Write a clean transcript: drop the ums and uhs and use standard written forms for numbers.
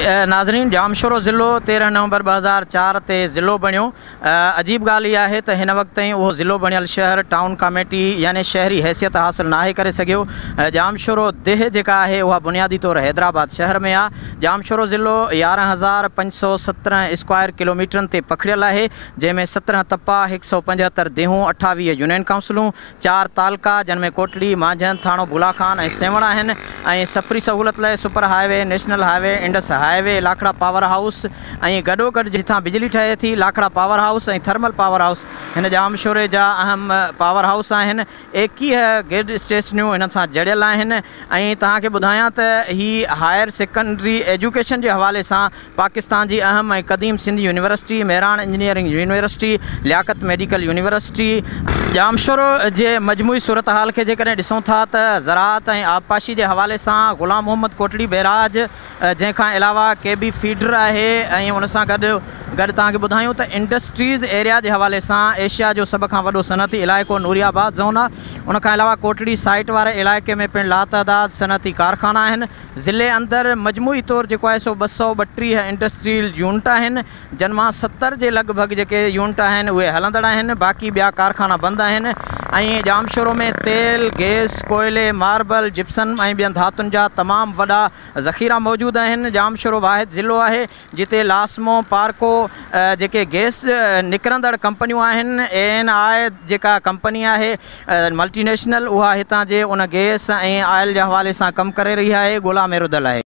नाज़रीन, जामशोरो ज़िलो 13 नवंबर 2004 ते ज़िलो बणियो। अजीब ॻाल्हि इहा आहे त हिन वक़्त ताईं उहो ज़िलो बणियल शहर टाउन कमेटी यानी शहरी हैसियत हासिल नाहे करे सघियो। जामशोरो देह जेका आहे उहा बुनियादी तौर हैदराबाद शहर में आहे। जामशोरो ज़िलो 11,517 स्क्वायर किलोमीटरनि ते पखिड़ियल आहे, जंहिंमें 17 तपा, 175 देहूं, 28 यूनियन काउंसिलूं, 4 तालका जिनमें कोटड़ी, मांझन, थाणो, बुलाखान ऐं सेवण आहिनि। ऐं सफ़री सहूलत लाइ super highway, national highway, Indus highway, Lakhra power house ऐं गॾोगॾु जिथां बिजली ठहे थी लाखड़ा पावर हाउस ऐं थर्मल पावर हाउस हिन जामशोरे जा अहम पावर हाउस आहिनि। 21 ग्रिड स्टेशनियूं हिन सां जड़ियल आहिनि। ऐं तव्हांखे ॿुधायां त ही हायर सेकेंडरी एजुकेशन जे हवाले सां पाकिस्तान जी अहम ऐं क़दीम Sindh university, Mehran engineering university, Liaquat medical university. Jamshoro जे मजमूई सूरत हाल खे जेकॾहिं ॾिसूं था त ज़राअत ऐं आबपाशी जे हवाले सां ग़ुलाम मोहम्मद कोटड़ी बैराज, जंहिंखां अलावा के बी फीडर आहे, ऐं उन सां गॾु तव्हांखे ॿुधायूं त इंडस्ट्रीज़ एरिया जे हवाले सां एशिया जो सभ खां वॾो सनअती इलाइक़ो नूरियाबाद ज़ोन आहे। उनखां अलावा कोटड़ी साइट वारे इलाइक़े में पिणु लातदाद सनअती कारखाना आहिनि। ज़िले अंदरि मजमूई तौरु जेको आहे सो 232 इंडस्ट्रियल यूनिट आहिनि, जिन मां 70 जे लॻभॻि जेके यूनिट आहिनि उहे हलंदड़ आहिनि, बाक़ी ॿिया कारखाना बंदि आहिनि। ऐं जामशोरो में तेल, गैस, कोयले, मार्बल, जिप्सन ऐं ॿियनि धातुनि जा तमामु वॾा ज़ख़ीरा मौजूदु आहिनि। जामशोरो वाहिद ज़िलो आहे जिते लास्मो, पार्को जेके गैस निकिरंदड़ कंपनियूं आहिनि, ANI जेका कंपनी आहे मल्टीनेशनल, उहा हितां जे उन गैस ऐं ऑयल जे हवाले सां कमु करे रही आहे, ॻोल्हा में रुधल आहे।